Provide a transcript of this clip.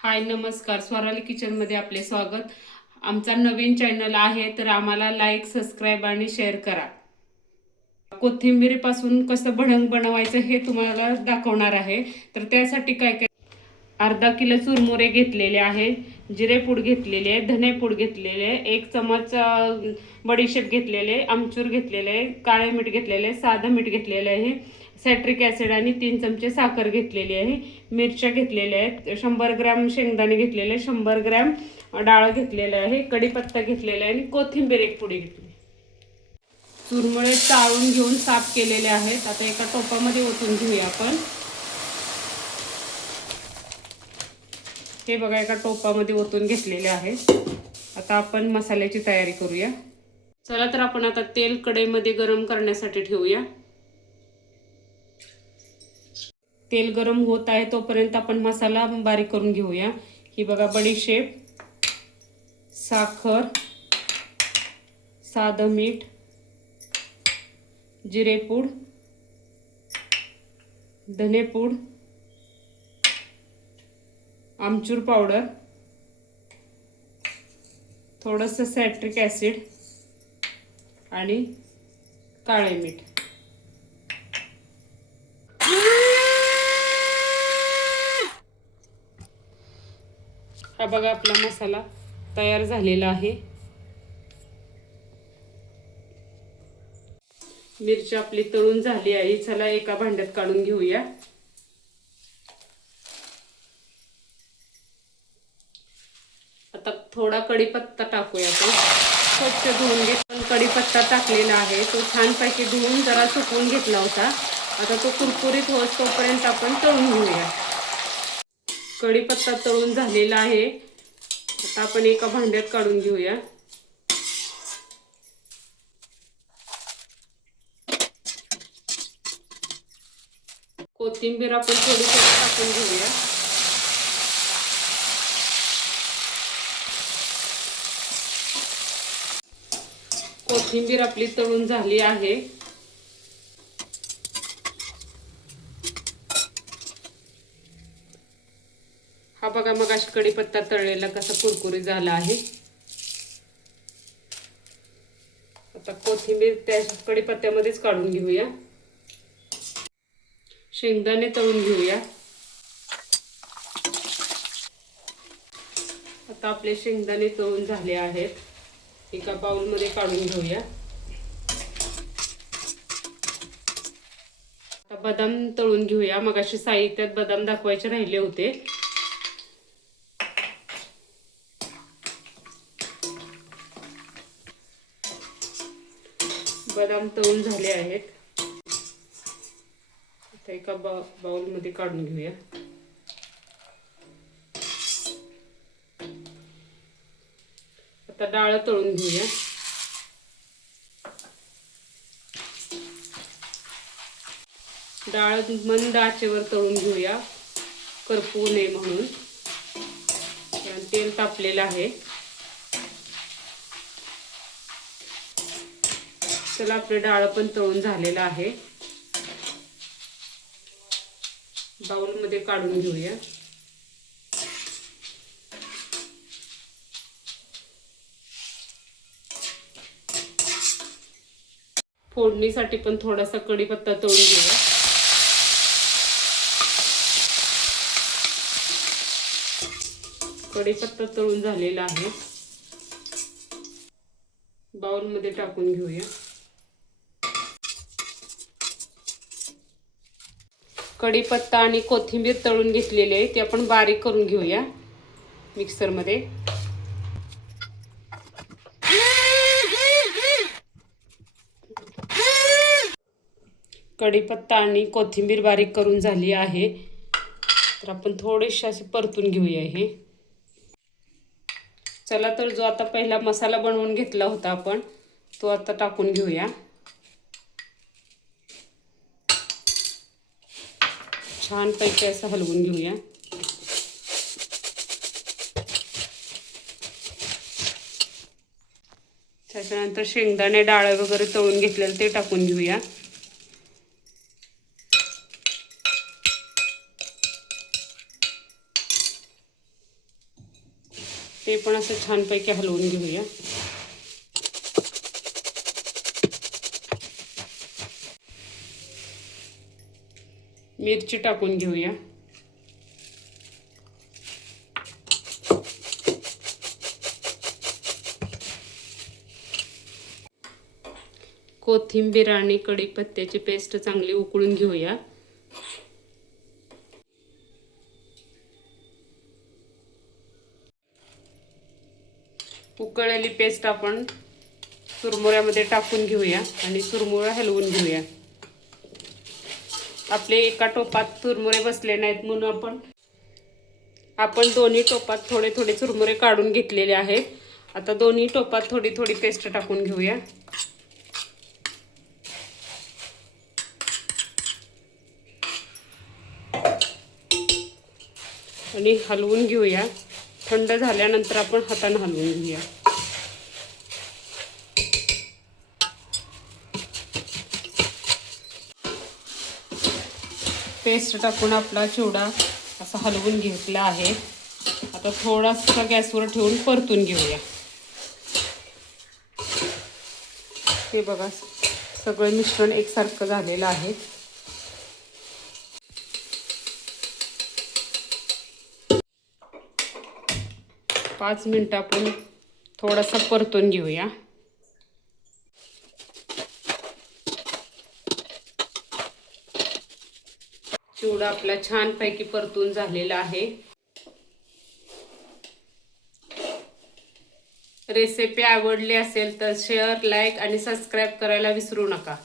हाय नमस्कार, स्वराली किचनमध्ये आपले स्वागत। आमचा नवीन चॅनल आहे तर आम्हाला लाईक, सबस्क्राईब आणि शेअर करा। कोथिंबीरीपासून कसं भडंग बनवायचं हे तुम्हाला दाखवणार आहे। तर त्यासाठी काय काय, अर्धा किलो चुरमुरे घेतलेले आहे, जिरेपूड घेतलेले आहे, धनेपूड घेतलेले आहे, 1 चमच बडीशेप घेतलेले, आमचूर घेतलेले, काळे मीठ घेतलेले, साधं मीठ घेतलेले आहे, सायट्रिक ॲसिड आणि 3 चमचे साखर घेतलेली आहे, मिरच्या घेतलेल्या आहेत, 100 ग्रॅम शेंगदाणे घेतलेले, 100 ग्रॅम डाळ घेतलेले आहे, कढीपत्ता घेतलेला आहे आणि कोथिंबीर एक पुडी घेतली। चुरमुरे चाळून घेऊन साफ केलेले आहेत। आता एका टोपामध्ये ओतून घेऊया आपण। हे बघा, एका टोपामध्ये ओतून घेतलेले आहे। आता आपण मसाल्याची तयारी करूया। चला तर आपण आता तेल कढईमध्ये गरम करण्यासाठी ठेवूया। तेल गरम होत आहे तोपर्यंत आपण मसाला बारीक करून घेऊया। ही बघा, बडीशेप, साखर, साधं मीठ, जिरेपूड, धनेपूड, आमचूर पावडर, थोडंसं सायट्रिक ॲसिड आणि काळे मीठ। हा बघा, आपला मसाला तयार झालेला आहे। मिरची आपली तळून झाली आहे। चला एका भांड्यात काढून घेऊया। आता थोडा कढीपत्ता टाकूया आपण। स्वच्छ धुवून घेऊन कढीपत्ता टाकलेला आहे, तो छानपैकी धुवून जरा सुकवून घेतला होता। आता तो कुरकुरीत होत तोपर्यंत आपण तळून घेऊया। कढीपत्ता तळून झालेला आहे। आता आपण एका भांड्यात काढून घेऊया। कोथिंबीर आपण थोडी टाकून घेऊया। कोथिंबीर आपली तळून झाली आहे। हा बघा, मग अशी कढीपत्ता तळलेला कसा कुरकुरीत झाला आहे। आता कोथिंबीर त्या कढीपत्त्यामध्येच काढून घेऊया। शेंगदाणे तळून घेऊया। आता आपले शेंगदाणे तळून झाले आहेत, एका बाउलमध्ये काढून घेऊया। आता बदाम तळून घेऊया। मग अशी साहित्यात बदाम दाखवायचे राहिले होते। बदाम तळून झाले आहेत। आता एका बाउलमध्ये काढून घेऊया। आता डाळ तळून घेऊया। डाळ मंद आचेवर तळून घेऊया, करपू नये म्हणून। तेल तापलेलं आहे। चला, आपली डाळ पण तळून झालेला आहे। बाउलमध्ये काढून घेऊया। फोडणीसाठी पण थोडासा कढीपत्ता तळून घेऊया। कढीपत्ता तळून झालेला आहे, बाउलमध्ये टाकून घेऊया। कढीपत्ता आणि कोथिंबीर तळून घेतलेले आहे, ते आपण बारीक करून घेऊया मिक्सरमध्ये। कढीपत्ता आणि कोथिंबीर बारीक करून झाली आहे, तर आपण थोडेसे असे परतून घेऊया हे। चला तर जो आता पहिला मसाला बनवून घेतला होता आपण, तो आता टाकून घेऊया। छान पैकी असं हलवून घेऊया। त्याच्यानंतर शेंगदाणे, डाळ वगैरे तळून घेतलेलं ते टाकून घेऊया। ते पण असं छानपैकी हलवून घेऊया. मिरची टाकून घेऊया. कोथिंबीर आणि कढीपत्त्याची पेस्ट चांगली उकळून घेऊया. उकळलेली पेस्ट आपण चुरमुऱ्यामध्ये टाकून घेऊया आणि चुरमुरा हलवून घेऊया. आपले एका टोपात चुरमुरे बसले नाहीत म्हणून आपण दोन्ही टोपात थोडे थोडे चुरमुरे काढून घेतलेले आहेत. आता दोन्ही टोपात थोडी थोडी पेस्ट टाकून घेऊया. आणि हलवून घेऊया. थंड झाल्यानंतर आपण हाताने हलवून घेऊया. पेस्ट टाकून आपला चिवडा असा हलवून घेतला आहे. आता थोडासा गॅसवर ठेवून परतून घेऊया. हे बघा सगळं मिश्रण एकसारखं झालेलं आहे. पाच मिनिटं आपण थोडासा परतून घेऊया. चिवडा आपला छानपैकी परतून झालेला आहे. रेसिपी आवडली असेल तर शेअर, लाईक आणि सबस्क्राईब करायला विसरू नका.